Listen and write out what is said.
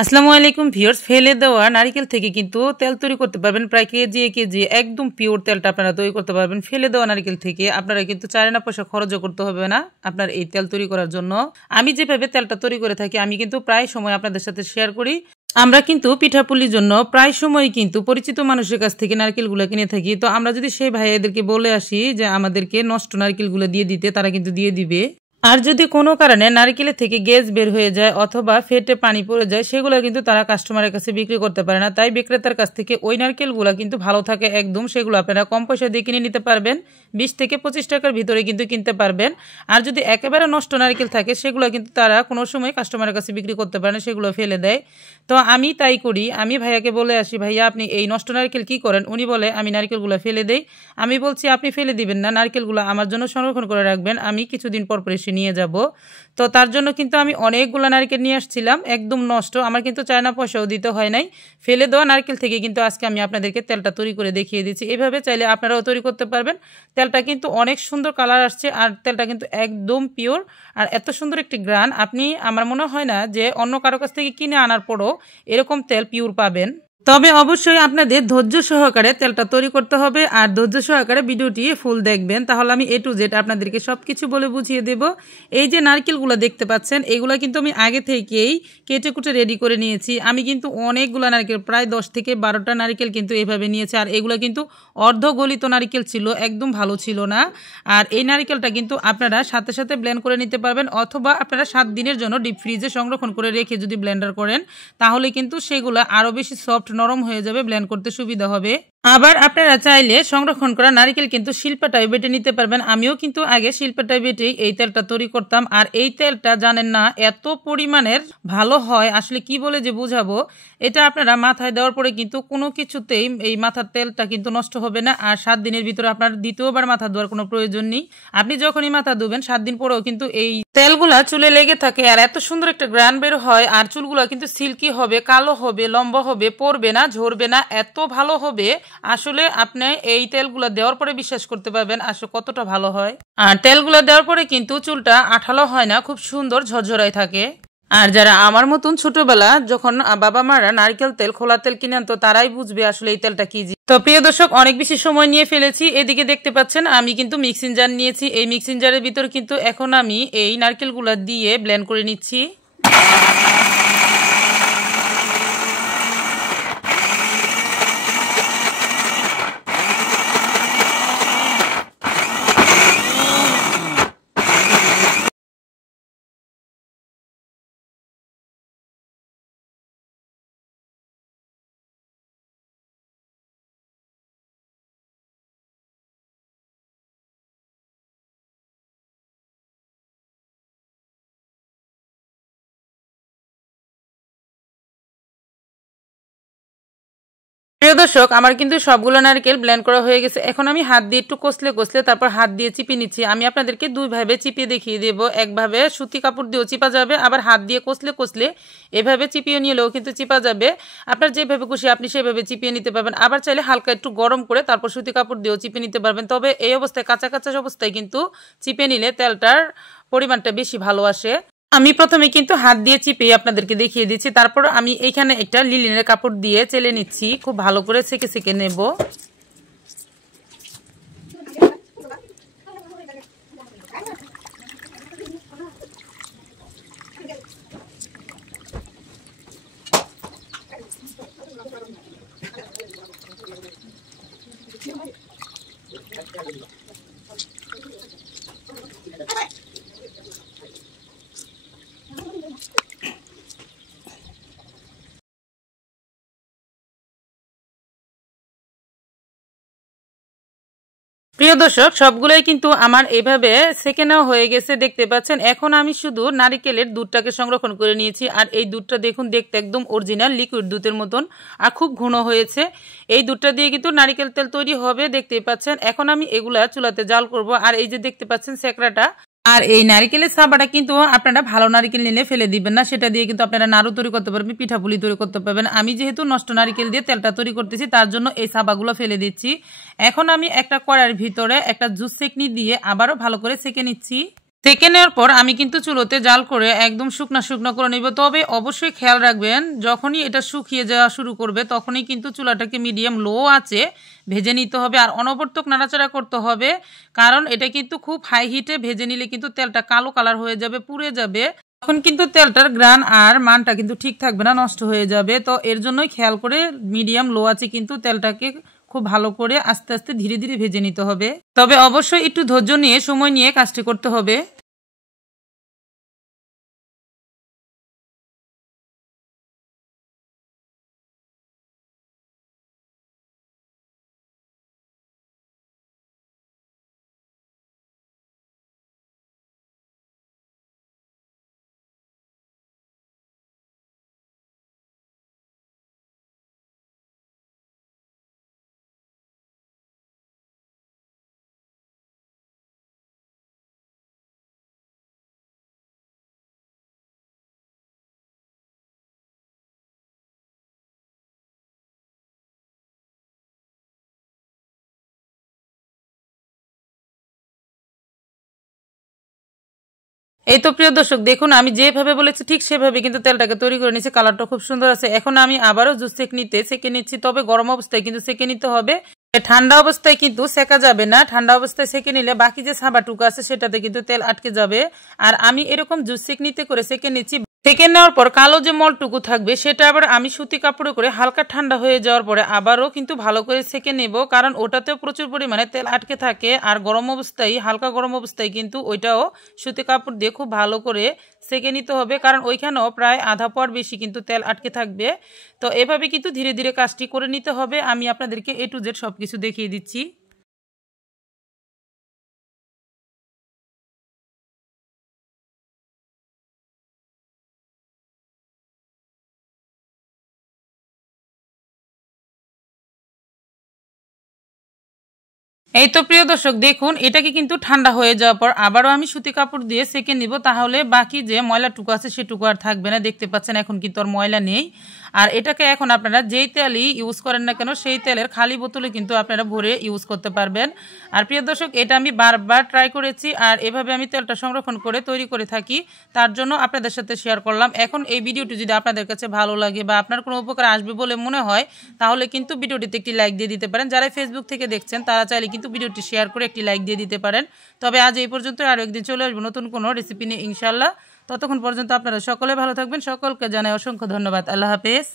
আসসালামু আলাইকুম ভিউয়ার্স, ফেলে দেওয়া নারকেল থেকে কিন্তু তেল তৈরি করতে পারবেন প্রায় কেজি একদম পিওর তেলটা আপনারা তৈরি করতে পারবেন ফেলে দেওয়া নারকেল থেকে। আপনারা কিন্তু চায়না পয়সা খরচও করতে হবে না আপনার এই তেল তৈরি করার জন্য। আমি যেভাবে তেলটা তৈরি করে থাকি আমি কিন্তু প্রায় সময় আপনাদের সাথে শেয়ার করি। আমরা কিন্তু পিঠাপুলির জন্য প্রায় সময় কিন্তু পরিচিত মানুষের কাছ থেকে নারকেলগুলো কিনে থাকি। তো আমরা যদি সেই ভাইয়াদেরকে বলে আসি যে আমাদেরকে নষ্ট নারকেলগুলো দিয়ে দিতে, তারা কিন্তু দিয়ে দিবে। আর যদি কোনো কারণে নারকেলের থেকে গ্যাস বের হয়ে যায় অথবা ফেটে পানি পড়ে যায়, সেগুলো কিন্তু তারা কাস্টমারের কাছে বিক্রি করতে পারে না। তাই বিক্রেতার কাছ থেকে ওই নারকেলগুলো কিন্তু ভালো থাকে একদম, সেগুলো আপনারা কম পয়সা দিয়ে কিনে নিতে পারবেন। 20 থেকে 25 টাকার ভিতরে কিন্তু কিনতে পারবেন। আর যদি একেবারে নষ্ট নারকেল থাকে সেগুলো কিন্তু তারা কোনো সময় কাস্টমারের কাছে বিক্রি করতে পারে না, সেগুলো ফেলে দেয়। তো আমি তাই করি, আমি ভাইয়াকে বলে আসি, ভাইয়া আপনি এই নষ্ট নারকেল কি করেন? উনি বলে আমি নারকেলগুলো ফেলে দেই। আমি বলছি আপনি ফেলে দিবেন না, নারকেলগুলো আমার জন্য সংরক্ষণ করে রাখবেন, আমি কিছুদিন পর এসে নিয়ে যাব। তো তার জন্য কিন্তু আমি অনেকগুলো নারকেল নিয়ে আসছিলাম একদম নষ্ট, আমার কিন্তু চায়না পয়সাও দিতে হয় নাই। ফেলে দেওয়া নারকেল থেকে কিন্তু আজকে আমি আপনাদেরকে তেলটা তৈরি করে দেখিয়ে দিচ্ছি। এভাবে চাইলে আপনারাও তৈরি করতে পারবেন। তেলটা কিন্তু অনেক সুন্দর কালার আসছে আর তেলটা কিন্তু একদম পিওর। আর এত সুন্দর একটি গ্রান আপনি, আমার মনে হয় না যে অন্য কারো কাছ থেকে কিনে আনার পরও এরকম তেল পিওর পাবেন। তবে অবশ্যই আপনাদের ধৈর্য সহকারে তেলটা তৈরি করতে হবে আর ধৈর্য সহকারে ভিডিওটি ফুল দেখবেন, তাহলে আমি A to Z আপনাদেরকে সব কিছু বলে বুঝিয়ে দেব। এই যে নারকেলগুলো দেখতে পাচ্ছেন এগুলো কিন্তু আমি আগে থেকেই কেটে কুটে রেডি করে নিয়েছি। আমি কিন্তু অনেকগুলো নারকেল, প্রায় 10 থেকে 12টা নারকেল কিন্তু এভাবে নিয়েছি। আর এগুলো কিন্তু অর্ধগলিত নারকেল ছিল, একদম ভালো ছিল না। আর এই নারকেলটা কিন্তু আপনারা সাথে সাথে ব্লেন্ড করে নিতে পারবেন অথবা আপনারা 7 দিনের জন্য ডিপ ফ্রিজে সংরক্ষণ করে রেখে যদি ব্লেন্ডার করেন তাহলে কিন্তু সেগুলো আরও বেশি সফট নরম হয়ে যাবে, ব্লেন্ড করতে সুবিধা হবে। আবার আপনারা চাইলে সংরক্ষণ করা নারকেল কিন্তু শিল্পাটায় বেটে নিতে পারবেন। আমিও কিন্তু আগে শিল্পাটায় বেটেই এই তেলটা তৈরি করতাম। আর এই তেলটা জানেন না এত পরিমাণের ভালো হয়, আসলে কি বলে যে বুঝাবো। এটা আপনারা মাথায় দেওয়ার পরে কিন্তু কোনো কিছুতেই এই মাথার তেলটা কিন্তু নষ্ট হবে না। আর 7 দিনের ভিতরে আপনার দ্বিতীয়বার মাথা ধোয়ার কোনো প্রয়োজন নেই। আপনি যখনই মাথা ধুবেন 7 দিন পরেও কিন্তু এই তেলগুলা চুলে লেগে থাকে আর এত সুন্দর একটা গ্রান বের হয়। আর চুলগুলা কিন্তু সিল্কি হবে, কালো হবে, লম্বা হবে, পড়বে না, ঝরবে না, এত ভালো হবে। আসলে আপনি এই তেলগুলো দেওয়ার পরে বিশ্বাস করতে পারবেন আসলে কতটা ভালো হয়। আর তেলগুলো দেওয়ার পরে কিন্তু চুলটা আঠালো হয় না, খুব সুন্দর ঝরঝরাই থাকে। আর যারা আমার মতন ছোটবেলা যখন বাবা মারা নারকেল তেল, খোলা তেল কিনে আনতো, তারাই বুঝবে আসলে এই তেলটা কি। তো প্রিয় দর্শক, অনেক বেশি সময় নিয়ে ফেলেছি। এদিকে দেখতে পাচ্ছেন আমি কিন্তু মিক্সিং জার নিয়েছি। এই মিক্সিং জারের ভিতর কিন্তু এখন আমি এই নারকেলগুলো দিয়ে ব্লেন্ড করে নিচ্ছি। প্রিয় দর্শক, আমার কিন্তু সবগুলো নারকেল ব্লেন্ড করা হয়ে গেছে। এখন আমি হাত দিয়ে একটু কষলে কষলে তারপর হাত দিয়ে চিপে নিচ্ছি। আমি আপনাদেরকে দুইভাবে চিপিয়ে দেখিয়ে দেব। একভাবে সুতি কাপড় দিয়েও চিপা যাবে, আবার হাত দিয়ে কষলে কষলে এভাবে চিপিয়ে নিলেও কিন্তু চিপা যাবে। আপনার যেভাবে খুশি আপনি সেভাবে চিপিয়ে নিতে পারবেন। আবার চাইলে হালকা একটু গরম করে তারপর সুতি কাপড় দিয়েও চিপে নিতে পারবেন। তবে এই অবস্থায় কাঁচা কাঁচা অবস্থায় কিন্তু চিপে নিলে তেলটার পরিমাণটা বেশি ভালো আসে। আমি প্রথমে কিন্তু হাত দিয়ে চিপে আপনাদেরকে দেখিয়ে দিচ্ছি, তারপর আমি এইখানে একটা লিলিনের কাপড় দিয়ে চেলে নিচ্ছি, খুব ভালো করে সেকে সেকে নেব। প্রিয় দর্শক, সবগুলোই কিন্তু আমার এভাবে সেকে নেওয়া হয়ে গেছে, দেখতে পাচ্ছেন। এখন আমি শুধু নারিকেলের দুধটাকে সংরক্ষণ করে নিয়েছি। আর এই দুধটা দেখুন, দেখতে একদম অরিজিনাল লিকুইড দুধের মতন আর খুব ঘন হয়েছে। এই দুধটা দিয়ে কিন্তু নারিকেল তেল তৈরি হবে, দেখতেই পাচ্ছেন। এখন আমি এগুলা চুলাতে জাল করব। আর এই যে দেখতে পাচ্ছেন সেকড়াটা, আর এই নারিকেলের সাবাটা কিন্তু আপনারা ভালো নারিকেল নিলে ফেলে দিবেন না, সেটা দিয়ে কিন্তু আপনারা নাড়ু তৈরি করতে পারবেন, পিঠাপুলি তৈরি করতে পারবেন। আমি যেহেতু নষ্ট নারিকেল দিয়ে তেলটা তৈরি করতেছি তার জন্য এই সাবাগুলো ফেলে দিচ্ছি। এখন আমি একটা কড়াইয়ের ভিতরে একটা জুস সেকনি দিয়ে আবারও ভালো করে সেকে নিচ্ছি। সেঁকে নেওয়ার পর আমি কিন্তু চুলোতে জাল করে একদম শুকনা শুকনো করে নেব। তবে অবশ্যই খেয়াল রাখবেন, যখনই এটা শুকিয়ে যাওয়া শুরু করবে তখনই কিন্তু চুলাটাকে মিডিয়াম লো আঁচে ভেজে নিতে হবে আর অনবরত নাড়াচাড়া করতে হবে। কারণ এটা কিন্তু খুব হাই হিটে ভেজে নিলে কিন্তু তেলটা কালো কালার হয়ে যাবে, পুড়ে যাবে। তখন কিন্তু তেলটার গ্রান আর মানটা কিন্তু ঠিক থাকবে না, নষ্ট হয়ে যাবে। তো এর জন্যই খেয়াল করে মিডিয়াম লো আঁচে কিন্তু তেলটাকে খুব ভালো করে আস্তে আস্তে ধীরে ধীরে ভেজে নিতে হবে। তবে অবশ্যই একটু ধৈর্য নিয়ে সময় নিয়ে কাজটি করতে হবে। এই তো প্রিয় দর্শক, দেখুন আমি যেভাবে বলেছি ঠিক সেভাবে কিন্তু তেলটাকে তৈরি করে নিয়েছি। কালারটা খুব সুন্দর আছে। এখন আমি আবারও জুস সেঁকে নিচ্ছি। তবে গরম অবস্থায় কিন্তু সেঁকে নিতে হবে, ঠান্ডা অবস্থায় কিন্তু সেঁকা যাবে না। ঠান্ডা অবস্থায় সেঁকে নিলে বাকি যে সাবাটুকু আছে সেটাতে কিন্তু তেল আটকে যাবে। আর আমি এরকম জুস সেঁকনিতে করে সেঁকে নিচ্ছি। সেঁকে নেওয়ার পর কালো যে মলটুকু থাকবে সেটা আবার আমি সুতি কাপড়ে করে হালকা ঠান্ডা হয়ে যাওয়ার পরে আবারও কিন্তু ভালো করে সেঁকে নেব, কারণ ওটাতেও প্রচুর পরিমাণে তেল আটকে থাকে। আর গরম অবস্থায়, হালকা গরম অবস্থায় কিন্তু ওইটাও সুতি কাপড় দিয়ে খুব ভালো করে সেঁকে নিতে হবে, কারণ ওইখানেও প্রায় আধা পর বেশি কিন্তু তেল আটকে থাকবে। তো এভাবে কিন্তু ধীরে ধীরে কাজটি করে নিতে হবে। আমি আপনাদেরকে A to Z সব কিছু দেখিয়ে দিচ্ছি। এই তো প্রিয় দর্শক, দেখুন এটাকে কিন্তু ঠান্ডা হয়ে যাওয়ার পর আবারও আমি সুতি কাপড় দিয়ে সেঁকে নিব। তাহলে বাকি যে ময়লাটুকু আছে সেটুকু আর থাকবে না। দেখতে পাচ্ছেন এখন কিন্তু আর ময়লা নেই। আর এটাকে এখন আপনারা যেই তেলই ইউজ করেন না কেন সেই তেলের খালি বোতলে কিন্তু আপনারা ভরে ইউজ করতে পারবেন। আর প্রিয় দর্শক, এটা আমি বারবার ট্রাই করেছি আর এভাবে আমি তেলটা সংরক্ষণ করে তৈরি করে থাকি, তার জন্য আপনাদের সাথে শেয়ার করলাম। এখন এই ভিডিওটি যদি আপনাদের কাছে ভালো লাগে বা আপনার কোনো উপকার আসবে বলে মনে হয়, তাহলে কিন্তু ভিডিওটিতে একটি লাইক দিয়ে দিতে পারেন। যারা ফেসবুক থেকে দেখছেন তারা চাইলে কিন্তু ভিডিওটি শেয়ার করে একটি লাইক দিয়ে দিতে পারেন। তবে আজ এই পর্যন্ত, আরও একদিন চলে আসবো নতুন কোনো রেসিপি নিয়ে ইনশাল্লাহ। ততক্ষণ পর্যন্ত আপনারা সকলে ভালো থাকবেন। সকলকে জানাই অসংখ্য ধন্যবাদ। আল্লাহ হাফেজ।